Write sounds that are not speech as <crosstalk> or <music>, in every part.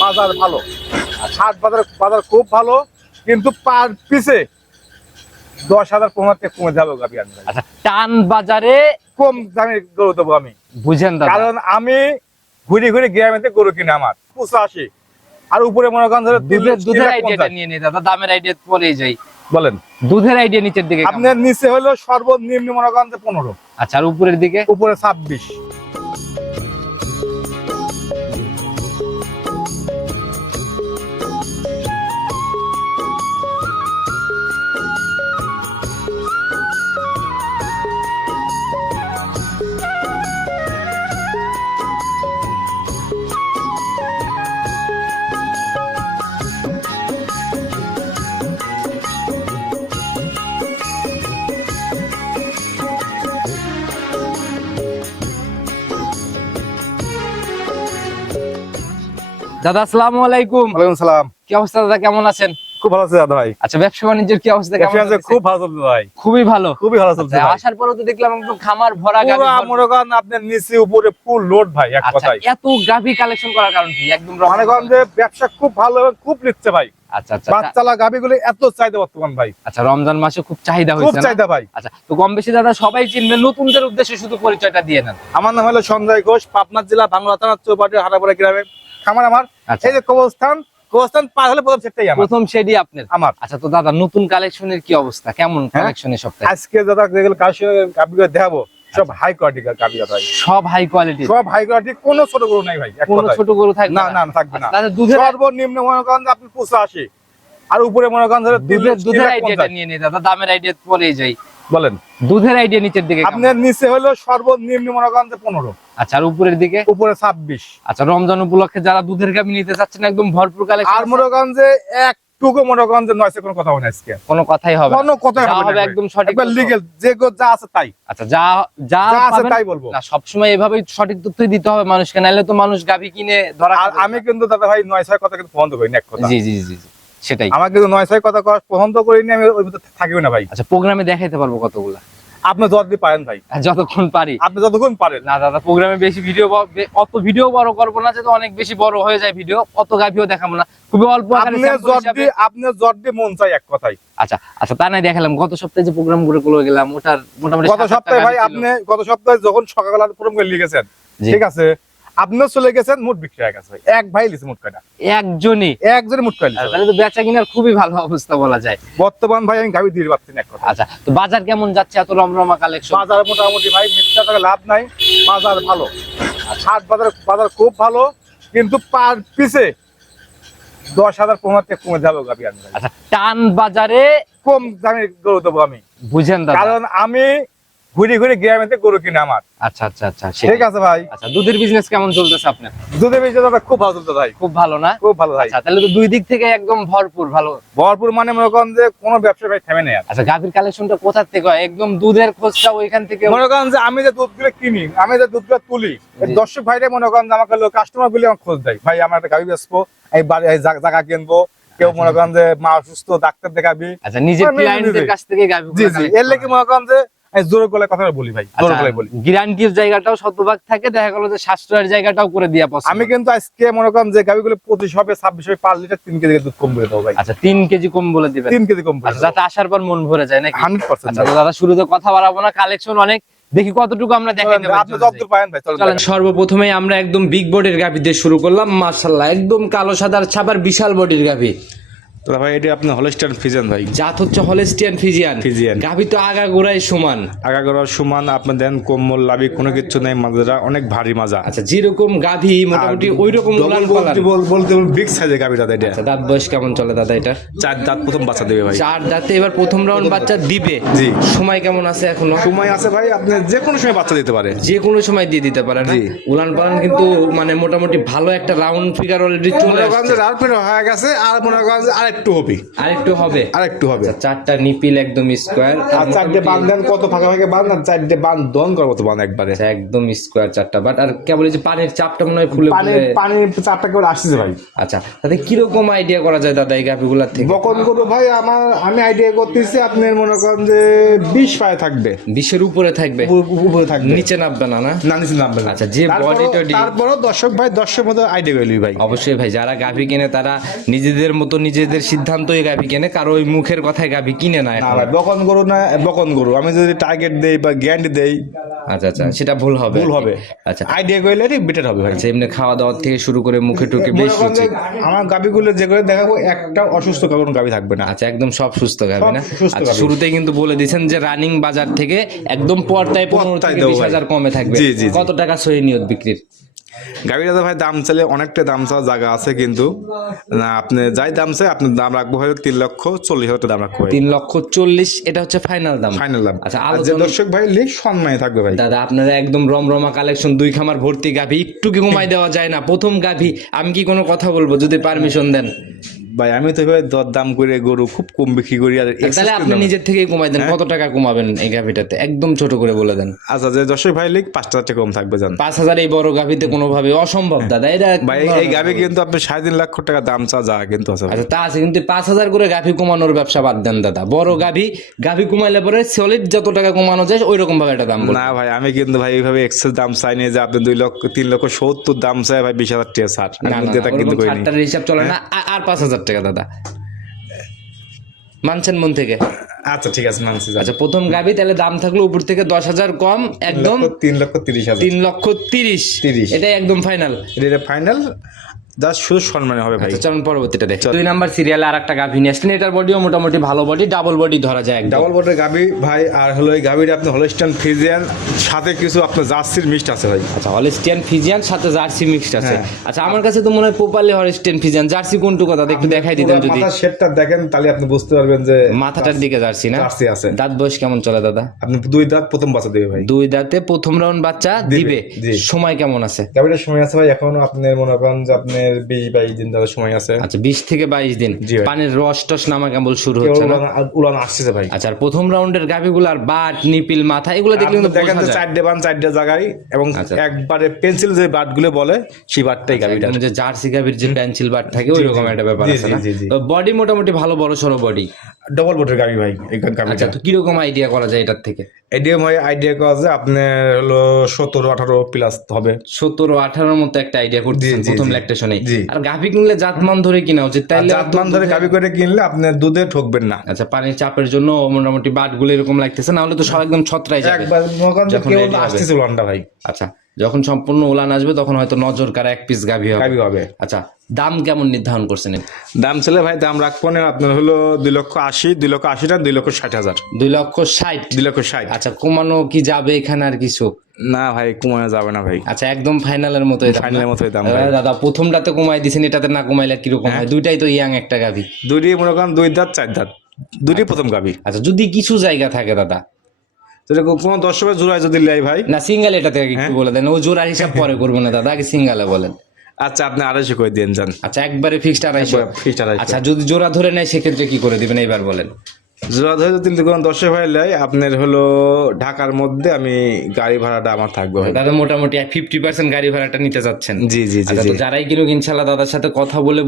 বাজার ভালো। হাট বাজার বাজার খুব ভালো কিন্তু পার পিছে দশ হাজার পনেরো থেকে কমে যাবে আমি আচ্ছা টান বাজারে কম দামে গরু দেবো আমি। বুঝেন কারণ আমি ঘুরে ঘুরে গ্রামেতে গরু কিনে আমার পঁচাশি। আর উপরে মনে করেন ধরো দুধের দুধের আইডিয়াটা নিয়ে নি দাদা দামের আইডিয়া পরেই যাই। বলেন। দুধের আইডিয়া নিচের দিকে আপনার নিচে হলো সর্বনিম্ন মনে করেন পনেরো। আচ্ছা আর উপরের দিকে? উপরে ছাব্বিশ। দাদা আসসালামু আলাইকুম। ওয়ালাইকুম সালাম। কি অবস্থা দাদা কেমন আছেন? খুব ভালো আছে দাদা ভাই। আচ্ছা ব্যবসা বাণিজ্যের কি অবস্থা কেমন বাণিজ্য খুব ভালো চলছে ভাই। খুবই ভালো। খুবই ভালো চলছে আচ্ছা, আসার পরে তো দেখলাম একদম খামার ভরা গাভী পুরো মনে আপনার নিচে উপরে ফুল লোড ভাই এক আচ্ছা কথায়। এত গাভী কালেকশন করার কারণ কি? একদম মনে রমজান যে ব্যবসা খুব ভালো এবং খুব নিচ্ছে ভাই। আচ্ছা আচ্ছা আচ্ছা। বাচ্চালা গাভিগুলো এত চাহিদা বর্তমান ভাই। আচ্ছা রমজান মাসে খুব চাহিদা খুব হয়েছে না? চাহিদা ভাই। আচ্ছা তো কম বেশি দাদা সবাই চিনবে নতুনদের উদ্দেশ্যে শুধু পরিচয়টা দিয়ে নেন। আমার নাম হলো সঞ্জয় ঘোষ পাবনা জেলা বাংলা থানা চৌপাটি হারাপাড়া গ্রামে। খামার আমার। আচ্ছা। এই যে কবরস্থান কবরস্থান পার হলে প্রথম আমার। প্রথম আপনার? আমার। আচ্ছা তো দাদা নতুন কালেকশনের কি অবস্থা? কেমন কালেকশনের সপ্তাহে? আজকে দাদা যেগুলো কালেকশন গাভিগুলো দেখাবো। সব হাই কোয়ালিটি গাভি ভাই। সব হাই কোয়ালিটি সব হাই কোয়ালিটি কোনো ছোট গরু নাই ভাই কোনো ছোট গরু থাকবে না না? থাকবে না। আচ্ছা, দাদা দুধের সর্বনিম্ন মনে করেন আপনি আপনি পঁচাশি আর উপরে মনে করেন ধরো দুধের দুধের আইডিয়াটা। নিয়ে নি দাদা দামের আইডিয়া পরেই যাই। বলেন। দুধের আইডিয়া নিচের দিকে আপনার নিচে হলো সর্বনিম্ন মনে করেন পনেরো। আচ্ছা আর উপরের দিকে? উপরে ছাব্বিশ। আচ্ছা রমজান উপলক্ষে যারা দুধের গাভী নিতে চাচ্ছেন একদম ভরপুর কালে আর মনে করেন যে একটুকু মনে করেন যে নয়সে কোনো কথা হবে না আজকে। কোনো কথাই হবে। কোনো কথাই হবে একদম সঠিক। লিগেল যে গো- যা আছে তাই। আচ্ছা যা যা আছে তাই বলব। না সবসময় এভাবেই সঠিক তথ্যই দিতে হবে মানুষকে। নাহলে তো মানুষ গাভী কিনে ধরা আমি কিন্তু দাদা ভাই নয় ছয় কথা কিন্তু বন্ধ করি না এক কথা। জি জি জি জি, সেটাই। আমার কিন্তু নয় ছয় কথা পছন্দ করিনি আমি ওই ভিতরে থাকিও না ভাই। আচ্ছা প্রোগ্রামে দেখাইতে পারব কতগুলা? আপনি যতদিন পারেন ভাই। যতক্ষণ পারি। আপনি যতক্ষণ পারেন। না দাদা প্রোগ্রামে বেশি ভিডিও অত ভিডিও বড় করব না যেহেতু অনেক বেশি বড় হয়ে যায় ভিডিও অত গাভিও দেখাবো না। খুবই অল্প আকারে আপনি sample হিসাবে- জর্দি আপনি জর্দি মন চাই এক কথাই। আচ্ছা আচ্ছা তা নাই দেখালাম। গত সপ্তাহে যে প্রোগ্রাম করে করে গেলাম ওটার মোটামুটি গত সপ্তাহে ভাই আপনি গত সপ্তাহে যখন সকালবেলা প্রোগ্রাম করে লিখেছেন ঠিক আছে? আপনিও চলে গেছেন মুট বিক্রি হয়ে গেছে এক ভাই লিখছে মুট কয়টা? একজনই। একজনের মুট কয়টা আচ্ছা, তাহলে তো বেচা কিনার খুবই ভালো অবস্থা বলা যায়। বর্তমান ভাই আমি গাড়ি দিয়ে পাচ্ছি না এক কথা। আচ্ছা তো বাজার কেমন যাচ্ছে এত রমরমা কালেকশন বাজার মোটামুটি ভাই মিথ্যা টাকা লাভ নাই। বাজার ভালো। হাট বাজার বাজার খুব ভালো কিন্তু পার পিছে দশ হাজার পনেরো থেকে কমে যাবে গাবি আচ্ছা টান বাজারে কম দামে গরু দেবো আমি। বুঝেন কারণ আমি ঘুরে ঘুরে গ্রামেতে গরু কিনে আমার। আচ্ছা আচ্ছা আচ্ছা ঠিক আছে ভাই। আচ্ছা দুধের বিজনেস কেমন চলতেছে আপনার? দুধে বেশি দাদা খুব ভালো চলতে ভাই। খুব ভালো না? খুব ভালো ভাই। আচ্ছা তাহলে তো দুই দিক থেকে একদম ভরপুর ভালো। ভরপুর মানে মনে করেন যে কোনো ব্যবসা ভাই থেমে নেই আচ্ছা গাভীর কালেকশনটা কোথা থেকে হয়? একদম দুধের খোঁজটা ওইখান থেকে মনে করেন যে আমি যে দুধগুলো কিনি আমি যে দুধগুলো তুলি দর্শক ভাইরা মনে করেন যে আমাকে কাস্টমার গুলি আমার খোঁজ দেয়। ভাই আমার একটা গাড়ি বেচবো এই বাড়ি জায়গা কিনবো। কেউ মনে করেন যে মা অসুস্থ ডাক্তার দেখাবি। আচ্ছা নিজের ক্লায়েন্টদের কাছ থেকে গাভী জি জি এর লেগে মনে করেন যে জোরে গলে কথা বলি ভাই জোরে আচ্ছা, গলে বলি। গ্যারান্টির জায়গাটাও শতভাগ থাকে দেখা গেল যে সাশ্রয়ের জায়গাটাও করে দিয়া পছন্দ আমি কিন্তু আজকে মনে করেন যে গাভিগুলো পঁচিশ হবে ছাব্বিশ হবে পার লিটার তিন কেজি দুধ কম দেবো ভাই। আচ্ছা তিন কেজি কম বলে দিবেন। তিন কেজি কম আচ্ছা যাতে আসার পর মন ভরে যায় নাকি? হান্ড্রেড পার্সেন্ট আচ্ছা দাদা শুরুতে কথা বাড়াবো না কালেকশন অনেক। দেখি কতটুকু আমরা সর্বপ্রথমে আমরা একদম বিগ বডির গাভি দিয়ে শুরু করলাম মার্শাল্লাহ একদম কালো সাদার ছাপার বিশাল বডির গাভি। দাদা ভাই এটা ফিজেন ভাই। জাত হচ্ছে হলেস্টিয়ান ফিজিয়ান ফিজিয়ান। গাভি তো সমান। আগাগোড়ার সমান আপনি দেন কোমল লাভি কোনো কিছু নেই মাজারা অনেক ভারী মাজা। আচ্ছা যেরকম গাভি মোটামুটি ওই রকম উলান পালান বলতে বিগ সাইজের গাভি দাদা এটা। আচ্ছা, দাঁত বয়স কেমন চলে দাদা এটা চার দাঁত প্রথম বাচ্চা দেবে ভাই। চার দাঁতে এবার প্রথম রাউন্ড বাচ্চা দিবে। জি। সময় কেমন আছে এখনও? সময় আছে ভাই আপনি যে কোনো সময় বাচ্চা দিতে পারে। যে কোনো সময় দিয়ে দিতে পারে না জি। উলান পালান কিন্তু মানে মোটামুটি ভালো একটা রাউন্ড ফিগার অলরেডি চলে আসছে। রাত পেরে হয়ে গেছে আর মনে করেন আরেক আরেকটু হবে। আরেকটু হবে? আরেকটু হবে। আচ্ছা, চারটা নিপিল একদম স্কোয়ার আর চারটে বান কত ফাঁকা ফাঁকা বান আর চারটে বান দন করব তো বান একবারে। একদম স্কোয়ার চারটা বাট আর কেবল যে পানির চাপটা মনে হয় ফুলে পানি ফুলে পানি চারটা করে আসছে ভাই। আচ্ছা তাতে কীরকম আইডিয়া করা যায় দাদা এই গাভিগুলার থেকে? বকন করব ভাই আমার আমি আইডিয়া করতেছি আপনার মনে করেন যে বিশ পায়ে থাকবে। বিশের উপরে থাকবে? উপরে থাকবে। নিচে নামবে না না? না নিচে নামবে না। আচ্ছা, যে body টডি- তারপরও দর্শক ভাই দর্শক মতো আইডিয়া গেলি ভাই। অবশ্যই ভাই যারা গাভি কিনে তারা নিজেদের মতো নিজেদের সিদ্ধান্তই গাভি কেনে কারও ওই মুখের কথায় গাভি কিনে না না ভাই বকন গরু না বকন গরু। আমি যদি টার্গেট দেই বা গ্যারান্টি দেই আচ্ছা আচ্ছা সেটা ভুল হবে। ভুল হবে। আচ্ছা। আইডিয়া করলে বেটার হবে ভাই। আচ্ছা এমনি খাওয়া দাওয়া থেকে শুরু করে মুখে টুকে বেশ রুচি। আমার গাবিগুলো যেগুলো দেখাবো একটা অসুস্থ কোনো গাবি থাকবে না। আচ্ছা একদম সব সুস্থ গাভি না? আচ্ছা গাভী। শুরুতেই কিন্তু বলে দিয়েছেন যে রানিং বাজার থেকে একদম পর্দায় পনেরো থেকে বিশ হাজার কমে থাকবে। কত টাকা সহি নিয়ত বিক্রির? দাদা ভাই দাম চাইলে অনেকটা দাম চাওয়ার জায়গা আছে কিন্তু না আপনি যাই দাম চাই আপনি দাম রাখব হয়তো তিন লক্ষ চল্লিশ হাজার দাম রাখব তিন লক্ষ চল্লিশ এটা হচ্ছে ফাইনাল দাম। ফাইনাল দাম। আচ্ছা আর যে দর্শক ভাই লিখ সম্মানে থাকবে ভাই। দাদা আপনারা একদম রমরমা কালেকশন দুই খামার ভর্তি গাভি একটু কি কমাই দেওয়া যায় না? প্রথম গাভি আমি কি কোনো কথা বলব যদি পারমিশন দেন? ভাই আমি তো এভাবে দর দাম করে গরু খুব কম বিক্রি করি আর তাহলে আপনি নিজের থেকেই কমাই দেন। কত টাকা কমাবেন এই গাভিটাতে? একদম ছোট করে বলে দেন। আচ্ছা যে দর্শক ভাই লিখ পাঁচ হাজার টাকা কম থাকবে জান। পাঁচ হাজার এই বড় গাভিতে কোনোভাবে অসম্ভব দাদা এটা ভাই এই- গাবি কিন্তু আপনি সাড়ে তিন লক্ষ টাকা দাম চা যা কিন্তু আছে। আচ্ছা তা আছে কিন্তু পাঁচ হাজার করে গাভি কমানোর ব্যবসা বাদ দেন দাদা। বড় গাভি গাভি কমাইলে পরে সলিড যত টাকা কমানো যায় ওই রকম ভাবে একটা দাম না ভাই আমি কিন্তু ভাই এইভাবে এক্সেল দাম চাই নিয়ে যে আপনি দুই লক্ষ তিন লক্ষ সত্তর দাম চাই ভাই বিশ হাজার টাকা ছাড়। না, কিন্তু হিসাব চলে না। আর পাঁচ হাজার টাকা দাদা। মানছেন মন থেকে? আচ্ছা ঠিক আছে মানছি আচ্ছা প্রথম গাবি তাহলে দাম থাকল উপর থেকে দশ হাজার কম একদম তিন লক্ষ তিরিশ হাজার। তিন লক্ষ তিরিশ। 30 এটাই একদম ফাইনাল এটা ফাইনাল যা শুধু সম্মানে হবে ভাই। আচ্ছা চলুন পরবর্তীটা দেখ। দুই নাম্বার সিরিয়ালে আর একটা গাভি নিয়ে আসলেন। এটার বডিও মোটামুটি ভালো বডি ডাবল বডি ধরা যায় একদম। ডাবল বোর্ডের গাবি ভাই আর হলো এই গাবিটা আপনি হলস্টান ফ্রিজিয়ান সাথে কিছু আপনার জার্সির মিক্সড আছে ভাই। আচ্ছা হলিস্টিয়ান ফিজিয়ান সাথে জার্সি মিক্সড আছে। হ্যাঁ। আচ্ছা আমার কাছে তো মনে হয় প্রপারলি হলিস্টিয়ান ফিজিয়ান জার্সি কোনটু কথা? একটু দেখাই দিতেন যদি। মাথার শেডটা দেখেন তাহলে আপনি বুঝতে পারবেন যে মাথাটার দিকে জার্সি না? জার্সি আছে। দাঁত বয়স কেমন চলে দাদা? আপনি দুই দাঁত প্রথম বাচ্চা দেবে ভাই। দুই দাঁতে প্রথম রাউন্ড বাচ্চা দিবে সময় কেমন আছে? গাবিটার সময় আছে ভাই এখন আপনি মনে করেন যে বিশ বাইশ দিন ধরে সময় আছে। আচ্ছা বিশ থেকে বাইশ দিন। পানির রস টস নামা কেবল শুরু হচ্ছে না? আসছে ভাই। আচ্ছা আর প্রথম রাউন্ডের বাট নিপিল মাথা এগুলো দেখলে কিন্তু যায়। চারটে বান চারটে জায়গায় এবং আচ্ছা। একবারে পেন্সিল যে বাটগুলো বলে সেই বাটটাই গাবিটা একদম যে জার্সি গাভির যে পেন্সিল বাট থাকে ওই রকম একটা ব্যাপার আছে না। বডি মোটামুটি ভালো বড় সড়ো বডি ডবল বোটের গাবি ভাই আচ্ছা তো কীরকম আইডিয়া করা যায় এটার থেকে? এডিএম ভাই আইডিয়া করা যে আপনার হলো সতেরো আঠারো প্লাস হবে। সতেরো আঠারোর মতো একটা আইডিয়া জি, প্রথম। ল্যাকটেশনে জি। আর গাভী কিনলে জাতমান ধরে কিনা উচিত তাইলে জাতমান ধরে গাভী করে কিনলে আপনার দুধে ঠকবেন না আচ্ছা পানির চাপের জন্য মোটামুটি বাটগুলো এরকম লাগতেছে না হলে তো সব একদম ছত্রাই যাবে একবার করেন যে যখন কেউ ready হবে। আসতেছে লন্ডা ভাই আচ্ছা যখন সম্পূর্ণ উলান আসবে তখন হয়তো নজর কারা এক পিস গাভি হবে। গাবি হবে। আচ্ছা দাম কেমন নির্ধারণ করছেন দাম ছেলে ভাই দাম রাখব না আপনার হলো দুই লক্ষ আশি দুই লক্ষ আশিটা দুই লক্ষ ষাট হাজার। দুই লক্ষ ষাট? দুই লক্ষ ষাট। আচ্ছা কমানো কি যাবে এখানে আর কিছু? না ভাই কমানো যাবে না ভাই। আচ্ছা একদম ফাইনালের মতো ফাইনালের মতোই দাম দাদা প্রথমটাতে কমাই দিছেন এটাতে না কমাইলে কীরকম হয়? দুইটাই তো ইয়াং একটা গাভি। দুইটি মনে করেন দুই দাঁত চার দাঁত। দুইটি প্রথম গাবি আচ্ছা যদি কিছু জায়গা থাকে দাদা যদি কোনো দর্শকের জোড়ায় যদি লাই ভাই? না সিঙ্গেল এটা থেকে একটু বলে দেন। ও জোড়া হিসাব পরে করব না দাদা আগে সিঙ্গেলে বলেন। আচ্ছা আপনি আড়াইশো করে দিয়ে যান। আচ্ছা একবারে ফিক্সড আড়াইশো। ফিক্সড আড়াইশো। আচ্ছা যদি জোড়া ধরে নেয় সেক্ষেত্রে কি করে দিবেন? এইবার বলেন। জোড়া ধরে যদি কোনো দর্শক ভাই লাই আপনার হলো ঢাকার মধ্যে আমি গাড়ি ভাড়াটা আমার থাকবে ভাই দাদা মোটামুটি ফিফটি পার্সেন্ট গাড়ি ভাড়াটা নিতে চাচ্ছেন জি জি জি আচ্ছা তো যারাই কিনুক ইনশাল্লাহ দাদার সাথে কথা বলে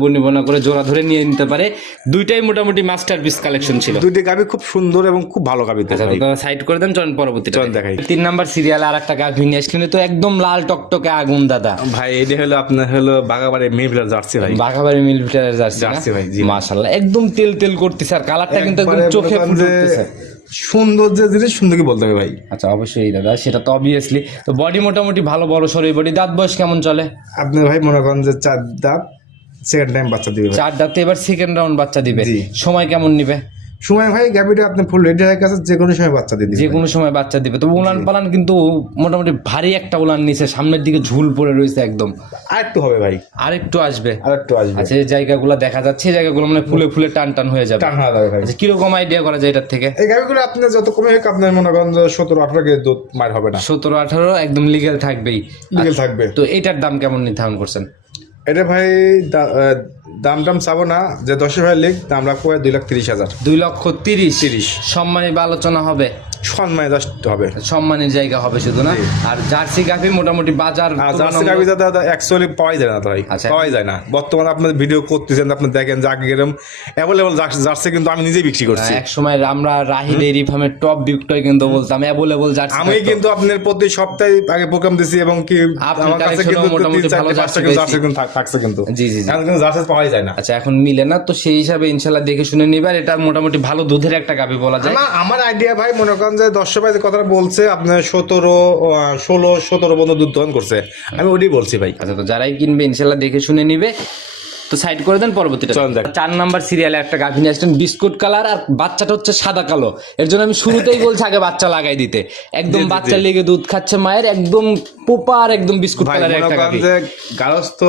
করে জোড়া ধরে নিয়ে নিতে পারে। দুইটাই মোটামুটি মাস্টার পিস কালেকশন ছিল। দুইটি গাবি খুব সুন্দর এবং খুব ভালো গাবি তো আচ্ছা সাইড করে দেন চলেন পরবর্তী চলেন দেখাই। তিন নাম্বার সিরিয়ালে আর একটা গাভি নিয়ে আসলেন তো একদম লাল টকটকে আগুন দাদা। ভাই এটা হলো আপনার হলো বাগাবাড়ি মেয়ে জার্সি ভাই। বাঘাবাড়ি মিল ভিটারের জার্সি জার্সি ভাই, জি। মাশাআল্লাহ একদম তেল তেল করতেছে আর কালারটা কিন্তু একদম চোখে করেন ফুটে যে উঠতেছে। সুন্দর যে জিনিস সুন্দরকে বলতে হবে ভাই। আচ্ছা অবশ্যই দাদা সেটা তো অবভিয়াসলি তো বডি মোটামুটি ভালো বড় শরীর বডি দাঁত বয়স কেমন চলে? আপনার ভাই মনে করেন যে চার দাঁত সেকেন্ড টাইম বাচ্চা দিবে চার দাঁতে এবার সেকেন্ড রাউন্ড বাচ্চা দিবে। সময় কেমন নিবে? সময় ভাই গাবিটা আপনি ফুল রেডি হয়ে গেছে যে কোনো সময় বাচ্চা দিবে যে কোনো সময় বাচ্চা দিবে। তো উলান পালান কিন্তু মোটামুটি ভারী একটা উলান নিচে সামনের দিকে ঝুল পড়ে রয়েছে একদম। আর একটু হবে ভাই। আর একটু আসবে। আর একটু আসবে। আচ্ছা এই জায়গাগুলো দেখা যাচ্ছে এই জায়গাগুলো মানে ফুলে ফুলে টান টান হয়ে যাবে। টান হয়ে যাবে আচ্ছা কীরকম আইডিয়া করা যায় এটার থেকে? এই গাবিগুলো আপনি যত কমে হোক আপনার মনে করেন যে সতেরো আঠারো কেজি দুধ মার হবে না। সতেরো আঠারো একদম লিগেল থাকবেই। লিগেল থাকবে। তো এটার দাম কেমন নির্ধারণ করছেন? এটা ভাই দাম টাম চাবো না যে দশ ভাই লিখ দাম রাখব ভাই দুই লাখ তিরিশ হাজার। দুই লক্ষ তিরিশ। তিরিশ। সম্মানিত বা আলোচনা হবে। সম্মানে দশ হবে। সম্মানের জায়গা হবে শুধু না? আর জার্সি গাভি মোটামুটি বাজার জার্সি গাভি দাদা অ্যাকচুয়ালি পাওয়াই যায় না ভাই আচ্ছা। পাওয়াই যায় না। বর্তমানে আপনার ভিডিও করতেছেন আপনি দেখেন যে আগে এরকম অ্যাভেলেবল জার্সি কিন্তু আমি নিজেই বিক্রি করছি। এক সময় আমরা রাহি ডেইরি ফার্মের টপ বিক্রয় কিন্তু বলতাম অ্যাভেলেবল জার্সি আমি কিন্তু আপনার প্রতি সপ্তাহে আগে প্রোগ্রাম দিছি এবং কি আমার কাছে কিন্তু মোটামুটি ভালো জার্সি কিন্তু জার্সি কিন্তু থাকছে কিন্তু। জি, জি। এখন কিন্তু জার্সি পাওয়াই যায় না। আচ্ছা এখন মিলে না তো সেই হিসাবে ইনশাল্লাহ দেখে শুনে নিবার এটা মোটামুটি ভালো দুধের একটা গাভি বলা যায়। আমার আমার আইডিয়া ভাই মনে করেন যে দর্শক ভাই যে কথাটা বলছে আপনার সতেরো ষোলো, সতেরো বন্ধু দুধ করছে। আমি ওটাই বলছি ভাই। আচ্ছা তো যারাই কিনবে, ইনশাল্লাহ দেখে শুনে নিবে। তো সাইড করে দেন পরবর্তীটা। চার নাম্বার সিরিয়ালে একটা গাভী নিয়ে আসছেন বিস্কুট কালার আর বাচ্চাটা হচ্ছে সাদা কালো। এর জন্য আমি শুরুতেই বলছি আগে বাচ্চা লাগাই দিতে। একদম বাচ্চা লেগে দুধ খাচ্ছে মায়ের একদম পোপার একদম বিস্কুট মনে একটা গাভী। যে গারস্থ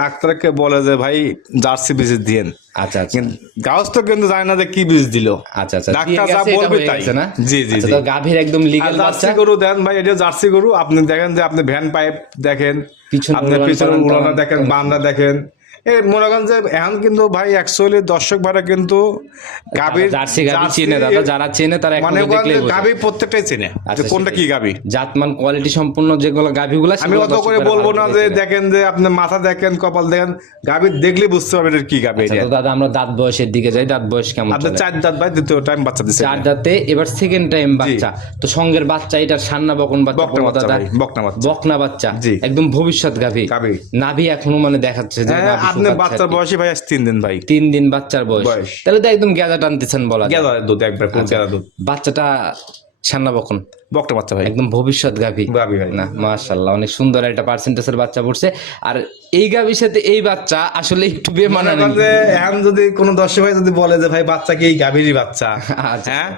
ডাক্তারকে বলে যে ভাই জার্সি বীজ দিয়েন। আচ্ছা আচ্ছা। গারস্থ কিন্তু জানে না যে কি বীজ দিল। আচ্ছা আচ্ছা। ডাক্তার যা বলবে তাই। না? জি, জি, আচ্ছা। তো গাভীর একদম জার্সি বাচ্চা? গরু দেন ভাই এটা জার্সি গরু। আপনি দেখেন যে আপনি ভ্যান পাইপ দেখেন পিছনে আপনি পিছনে টালান দেখেন বান্দা দেখেন। এ মনে করেন যে এখন কিন্তু ভাই অ্যাকচুয়ালি দর্শক ভাইরা কিন্তু গাভীর জার্সি গাভী চেনে দাদা যারা চেনে তারা মানে। গাভী প্রত্যেকটাই চেনে। যে আচ্ছা, কোনটা কি গাভী? জাতমান কোয়ালিটি সম্পূর্ণ যেগুলো গাভীগুলো আমি অত করে বলব না যে দেখেন যে আপনি মাথা দেখেন কপাল দেখেন গাভী দেখলে বুঝতে পারবেন এটা কি গাভী এটা। দাদা আমরা দাঁত বয়সের দিকে যাই দাঁত বয়স কেমন আপনার চার দাঁত ভাই দ্বিতীয় টাইম বাচ্চা দিচ্ছে চার দাঁতে এবার সেকেন্ড টাইম বাচ্চা। তো সঙ্গের বাচ্চা এটা সান্না বকন বাচ্চা বকনা বাচ্চা বকনা বাচ্চা। একদম ভবিষ্যৎ গাভী। গাভী। নাভি এখনও মানে দেখাচ্ছে যে নাভি বাচ্চার বয়সে ভাই আজ তিন দিন ভাই। তিন দিন বাচ্চার বয়স। বয়স। তাহলে তো একদম গেঁদা টানতেছেন বলা গেঁদা দুধ একবার পুরো গেদা দুধ। বাচ্চাটা সান্না বকন। বকটা বাচ্চা ভাই। একদম ভবিষ্যৎ গাভী। গাভী ভাই। না মাশাল্লাহ অনেক সুন্দর একটা পার্সেন্টেজের বাচ্চা পড়ছে। আর এই গাভীর সাথে এই বাচ্চা আসলে একটু মনে বেমানানি এখন যদি কোনো দর্শক ভাই যদি বলে যে ভাই বাচ্চা কি এই গাভীরই বাচ্চা। <laughs> আচ্ছা। হ্যাঁ?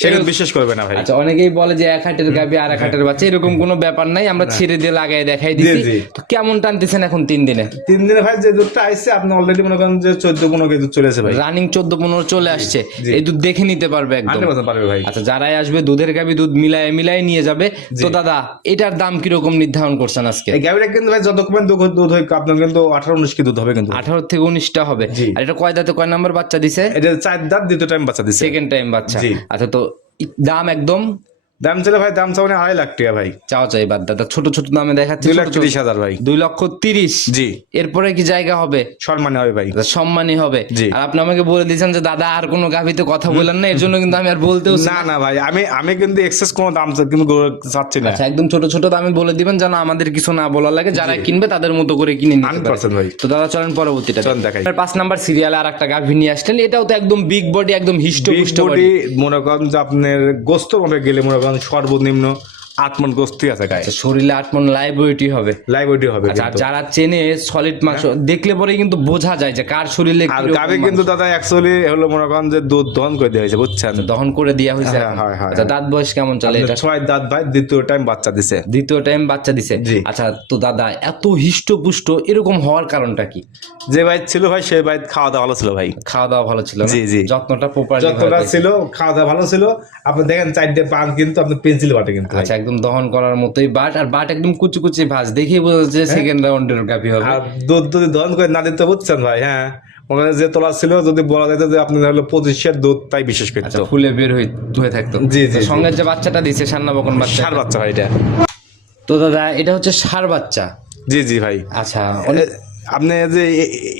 সেটা বিশ্বাস করবে না ভাই। আচ্ছা অনেকেই বলে যে এক হাটের গাভী আর এক হাটের বাচ্চা। এরকম কোনো ব্যাপার নাই আমরা ছেড়ে দিয়ে লাগাই দেখাই দিচ্ছি তো কেমন টানতেছেন এখন তিন দিনে? তিন দিনে ভাই যে দুধটা আইসে আপনি অলরেডি মনে করেন যে চোদ্দ পনেরো কেজি দুধ চলেছে ভাই। রানিং চোদ্দ পনেরো চলে আসছে। এই দুধ দেখে নিতে পারবে একদম। পারবে ভাই। আচ্ছা যারাই আসবে দুধের গাভী দুধ মিলায় মিলায় নিয়ে যাবে। তো দাদা এটার দাম কীরকম নির্ধারণ করছেন আজকে? গাভীটা কিন্তু ভাই যতক্ষণ দুধ দুধ হয় আপনার কিন্তু আঠারো উনিশ কি দুধ হবে কিন্তু। আঠারো থেকে উনিশটা হবে। আর এটা কয় দাঁতে কয় নাম্বার বাচ্চা দিছে? এটা চার দাঁত দ্বিতীয় টাইম বাচ্চা দিচ্ছে সেকেন্ড টাইম বাচ্চা। আচ্ছা তো দাম একদম দাম ছিল ভাই দাম চাওয়া আড়াই লাখ টাকা ভাই। চাও চাই বাদ দাদা ছোট ছোট দামে দেখাচ্ছি দুই লাখ তিরিশ হাজার ভাই। দুই লক্ষ তিরিশ? জি। এরপরে কি জায়গা হবে? সম্মানে হবে ভাই। সম্মানই হবে। জি। আর আপনি আমাকে বলে দিয়েছেন যে দাদা আর কোনো গাভিতে কথা বললেন না এর জন্য কিন্তু আমি আর বলতেও না না। ভাই আমি আমি কিন্তু এক্সেস কোনো দাম কিন্তু চাচ্ছি না। আচ্ছা একদম ছোট ছোট দামে বলে দিবেন যেন আমাদের কিছু না বলা লাগে। যারা কিনবে তাদের মতো করে কিনে নিতে পারে। ভাই। তো দাদা চলেন পরবর্তীটা চলেন দেখাই। পাঁচ নাম্বার সিরিয়ালে আর একটা গাভী নিয়ে আসলেন। এটাও তো একদম বিগ বডি একদম হিষ্ট মনে করেন যে আপনার গোস্ত ভাবে গেলে মনে করেন সর্বনিম্ন আট মন গোস্তি আছে গায়ে। শরীরে আট মন হবে। হবে আচ্ছা, আর যারা চেনে সলিড মাংস দেখলে পরে কিন্তু বোঝা যায় যে কার শরীরে আর গাবে কিন্তু দাদা অ্যাকচুয়ালি হলো মনে করেন যে দুধ দহন করে দেওয়া হয়েছে বুঝছেন? দহন করে দেওয়া হয়েছে হ্যাঁ, হ্যাঁ, হ্যাঁ, আচ্ছা দাঁত বয়স কেমন চলে এটা? ছয় দাঁত ভাই দ্বিতীয় টাইম বাচ্চা দিছে। দ্বিতীয় টাইম বাচ্চা দিছে। আচ্ছা তো দাদা এত হিষ্ট পুষ্ট এরকম হওয়ার কারণটা কি? যে ভাই ছিল ভাই সেই ভাই খাওয়া দাওয়া ভালো ছিল ভাই। খাওয়া দাওয়া ভালো ছিল জি, জি। যত্নটা প্রপার যতটা ছিল খাওয়া দাওয়া ভালো ছিল। আপনি দেখেন চারটে পান কিন্তু আপনি পেন্সিল বাটে কিন্তু আচ্ছা একদম দহন করার মতোই বাট আর বাট একদম কুচি কুচি ভাজ। দেখেই বোঝা যাচ্ছে সেকেন্ড রাউন্ডের গাভি হবে। আর দুধ যদি দহন করে না দিতে বুঝছেন ভাই হ্যাঁ? ওখানে যে তোলা ছিল যদি বলা যেত যে আপনি হলো পঁচিশের দুধ তাই বিশেষ আচ্ছা করতো ফুলে বের হয়ে হয়ে থাকতো। জি, জি, সঙ্গে যে বাচ্চাটা দিছে সান্না বকন বাচ্চা সার বাচ্চা ভাই এটা। তো দাদা এটা হচ্ছে সার বাচ্চা। জি জি ভাই। আচ্ছা আপনি যে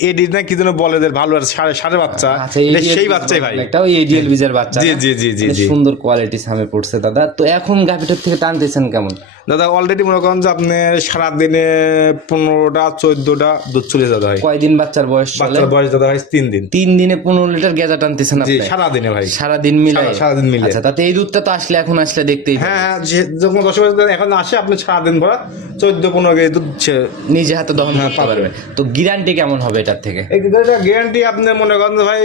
এডি না কি যেন বলে যে ভালো আর সাড়ে সাড়ে বাচ্চা? আচ্ছা এটা সেই বাচ্চাই ভাই। একটাও এডিএল বীজের বাচ্চা জি, জি, জি, জি, জি। সুন্দর কোয়ালিটি সামনে পড়ছে দাদা। তো এখন গাভিটার থেকে টানতেছেন কেমন? দাদা অলরেডি মনে করেন যে আপনি সারাদিনে পনেরোটা চোদ্দটা দুধ চলে যাবে ভাই কয়দিন বাচ্চার বয়স বাচ্চার বয়স দাদা ভাই তিন দিন। তিন দিনে পনেরো লিটার গেজা টানতেছেন আপনি? সারাদিনে ভাই। সারাদিন মিলে? সারা- সারাদিন মিলে। আচ্ছা তাতে এই দুধটা তো আসলে এখন আসলে দেখতেই পাবেন। হ্যাঁ হ্যাঁ যখন দশ বছর এখন আসে আপনি সারাদিন ভরা চোদ্দ পনেরো কেজি দুধ নিজে হাতে দহন হ্যাঁ, করতে পারবেন তো গ্যারান্টি কেমন হবে এটার থেকে? গ্যারান্টি আপনি মনে করেন ভাই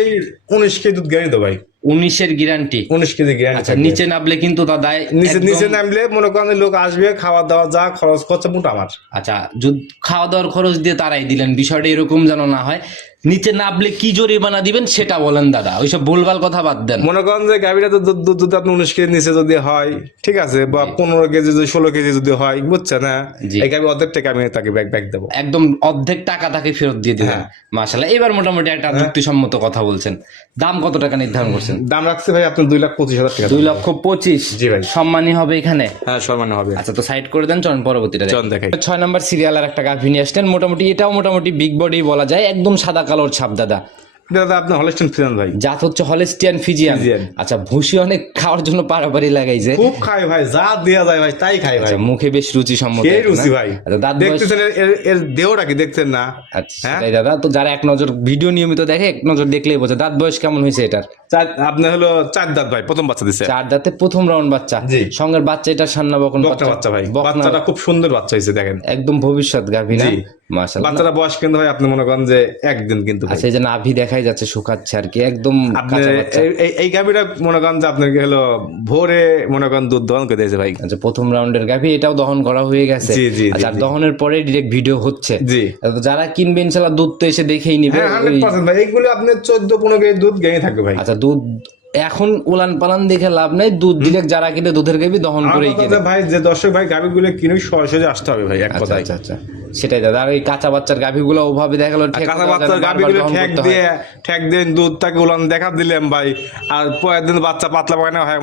উনিশ কেজি দুধ গ্যারান্টি তো ভাই। উনিশের গ্যারান্টি উনিশ কেজি গ্যারান্টি আচ্ছা নিচে নামলে কিন্তু দাদা নিচে নিচে নামলে মনে করেন লোক আসবে খাওয়া দাওয়া যা খরচ করছে মোটা আমার। আচ্ছা যদি খাওয়া দাওয়ার খরচ দিয়ে তারাই দিলেন। বিষয়টা এরকম যেন না হয়। নিচে নামলে কি জরিমানা দিবেন সেটা বলেন দাদা। ওইসব ভুলভাল কথা বাদ দেন। মনে করেন যে গাভীটা তো দুধ দুধ যদি আপনি উনিশ কেজি নিচে যদি হয় ঠিক আছে বা পনেরো কেজি যদি ষোলো কেজি যদি হয় বুঝছেন হ্যাঁ? জি। এই গাভী অর্ধেক টাকা আমি তাকে ব্যাগ ব্যাগ দেবো। একদম অর্ধেক টাকা তাকে ফেরত দিয়ে দিবেন হ্যাঁ। মাশাল্লাহ এবার মোটামুটি একটা যুক্তিসম্মত কথা বলছেন। দাম কত টাকা নির্ধারণ করছেন? দাম রাখছে ভাই আপনার দুই লাখ পঁচিশ হাজার টাকা। দুই লক্ষ পঁচিশ। জি ভাই। সম্মানী হবে এখানে? হ্যাঁ সম্মানে হবে। আচ্ছা তো সাইড করে দেন চলুন পরবর্তীটা। চল দেখাই। ছয় নম্বর সিরিয়াল আর একটা গাভী নিয়ে আসলেন। মোটামুটি এটাও মোটামুটি বিগ বডি বলা যায়। একদম সাদা কালোর ছাপ দাদা। দাদা আপনি হলেস্টিয়ান ফিজিয়ান ভাই। জাত হচ্ছে হলেস্টিয়ান ফিজিয়ান। আচ্ছা ভুসি অনেক খাওয়ার জন্য পারাপারি লাগাইছে। খুব খায় ভাই যা দেয়া যায় ভাই তাই খায় ভাই। আচ্ছা মুখে বেশ রুচি সম্মত কে রুচি ভাই। দাদা দাঁত দেখতেছেন এর- এর এর দেহটা কি দেখছেন না? আচ্ছা হ্যাঁ? দাদা। তো যারা এক নজর ভিডিও নিয়মিত দেখে এক নজর দেখলেই বোঝে। দাঁত বয়স কেমন হয়েছে এটার? চার আপনি হলো চার দাঁত ভাই প্রথম বাচ্চা দিছে। চার দাঁতে প্রথম রাউন্ড বাচ্চা। বাচ্চা এটা সান্না বকন বাচ্চা। ভাই বাচ্চাটা খুব সুন্দর বাচ্চা হয়েছে দেখেন। একদম ভবিষ্যৎ গাভী না? মাশাআল্লাহ। বাচ্চাটা বয়স কিন্তু ভাই আপনি মনে করেন যে একদিন কিন্তু। আচ্ছা এই যে নাভি দেখাই যাচ্ছে শুকাচ্ছে আর কি একদম এই- এই মনে করেন যে আপনাকে হলো ভোরে মনে করেন দুধ দহন করে দিয়েছে ভাই। আচ্ছা প্রথম রাউন্ডের গাভী এটাও দহন করা হয়ে গেছে। জি, জি, আচ্ছা আর দহনের পরে ডিরেক্ট ভিডিও হচ্ছে। জি। যারা কিনবে ইনশাল্লাহ দুধ তো এসে দেখেই নিবে। হ্যাঁ হান্ড্রেড ওই- পার্সেন্ট ভাই এইগুলো আপনি চোদ্দ পনেরো কেজি দুধ গেঁয়ে থাকবে ভাই। আচ্ছা দুধ এখন উলান পালান দেখে লাভ নাই দুধ দিলে যারা কিনে দুধের গাভী দহন কথা হচ্ছে ভাই যে দর্শক ভাই গাভিগুলো কিনে সরাসরি আসতে হবে ভাই এক আচ্ছা কথায়। আচ্ছা আচ্ছা। সেটাই দাদা আর এই কাঁচা বাচ্চার গাভীগুলো ওভাবে দেখা গেলো কাঁচা বাচ্চার গাভিগুলো দহন ঠেক দিয়ে ঠেক দিয়ে দুধ তাকে উলান দেখা দিলাম ভাই আর পরের দিন বাচ্চা পাতলা পাকানো হয়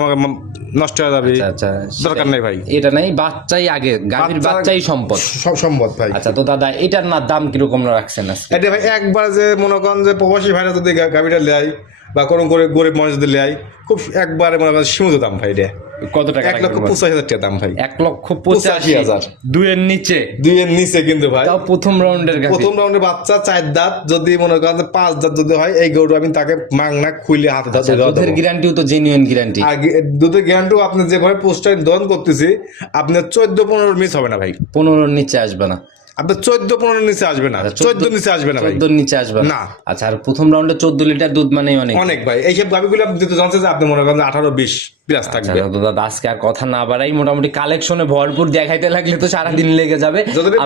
নষ্ট হয়ে যাবে আচ্ছা আচ্ছা দরকার নেই ভাই। এটা নাই বাচ্চাই আগে গাভীর বাচ্চাই সম্পদ। সব সম্ভব ভাই। আচ্ছা তো দাদা এটার না দাম কীরকম রাখছেন আজকে? এটা ভাই একবার যে মনে করেন যে প্রবাসী ভাইরা যদি গাভিটা লেয় বা কোনো করে গরিব মানুষ যদি লেয় খুব একবারে মনে করেন সীমিত দাম ভাই রে কত টাকা এক লক্ষ? পঁচাশি হাজার টাকা দাম ভাই। এক লক্ষ পঁচাশি হাজার। দুইয়ের নিচে? দুইয়ের নিচে কিন্তু ভাই। তাও প্রথম রাউন্ডের প্রথম রাউন্ডে বাচ্চা চার দাঁত যদি মনে করেন পাঁচ দাঁত যদি হয় এই গরু আমি তাকে মাংনা খুইলে হাতে আচ্ছা, ধরে দুধের গ্যারান্টিও তো জেনুইন গ্যারান্টি আর দুধের গ্যারান্টিও আপনি যেভাবে পোস্টার দহন করতেছি আপনার চোদ্দ পনেরো মিস হবে না ভাই। পনেরোর নিচে আসবে না। আপনার চোদ্দ পনেরো নিচে আসবে না। চোদ্দ নিচে আসবে না ভাই। চোদ্দোর নিচে আসবে না। আচ্ছা আর প্রথম রাউন্ডে চোদ্দ লিটার দুধ মানে অনেক। অনেক ভাই। এইসব গাভিগুলো আপনি যেহেতু জানতে যে আপনি মনে করেন আঠারো বিশ। প্লাস আচ্ছা, থাকবে। তো দাদা আজকে আর কথা না বাড়াই মোটামুটি কালেকশনে ভরপুর দেখাইতে লাগলে তো লেগে যাবে।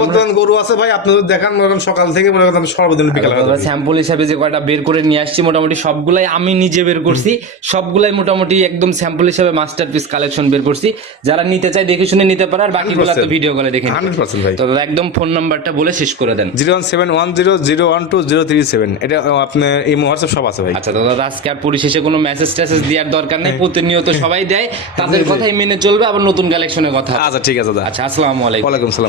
বর্তমান গরু আছে ভাই দেখান মনে সকাল থেকে মনে করেন সর্বদিন বিকাল স্যাম্পল হিসাবে যে কয়টা বের করে নিয়ে আসছি মোটামুটি সবগুলাই আমি নিজে বের করছি। সবগুলাই মোটামুটি একদম স্যাম্পল হিসাবে মাস্টারপিস কালেকশন বের করছি। যারা নিতে চায় দেখে শুনে নিতে পারে আর বাকিগুলো তো ভিডিও কলে দেখে হান্ড্রেড পার্সেন্ট ভাই। তো একদম ফোন নাম্বারটা বলে শেষ করে দেন। Zero one seven one zero zero one two zero three seven এটা আপনার এই হোয়াটসঅ্যাপ সব আছে ভাই। আচ্ছা দাদা আজকে আর পরিশেষে কোনো মেসেজ টেসেজ দেওয়ার দরকার নেই। প্রতিনিয়ত সবাই দেয় তাদের জি, জি। কথাই মেনে চলবে আবার নতুন কালেকশনের কথা। আচ্ছা ঠিক আছে দাদা। আচ্ছা আসসালামু আলাইকুম। ওয়ালাইকুম সালাম।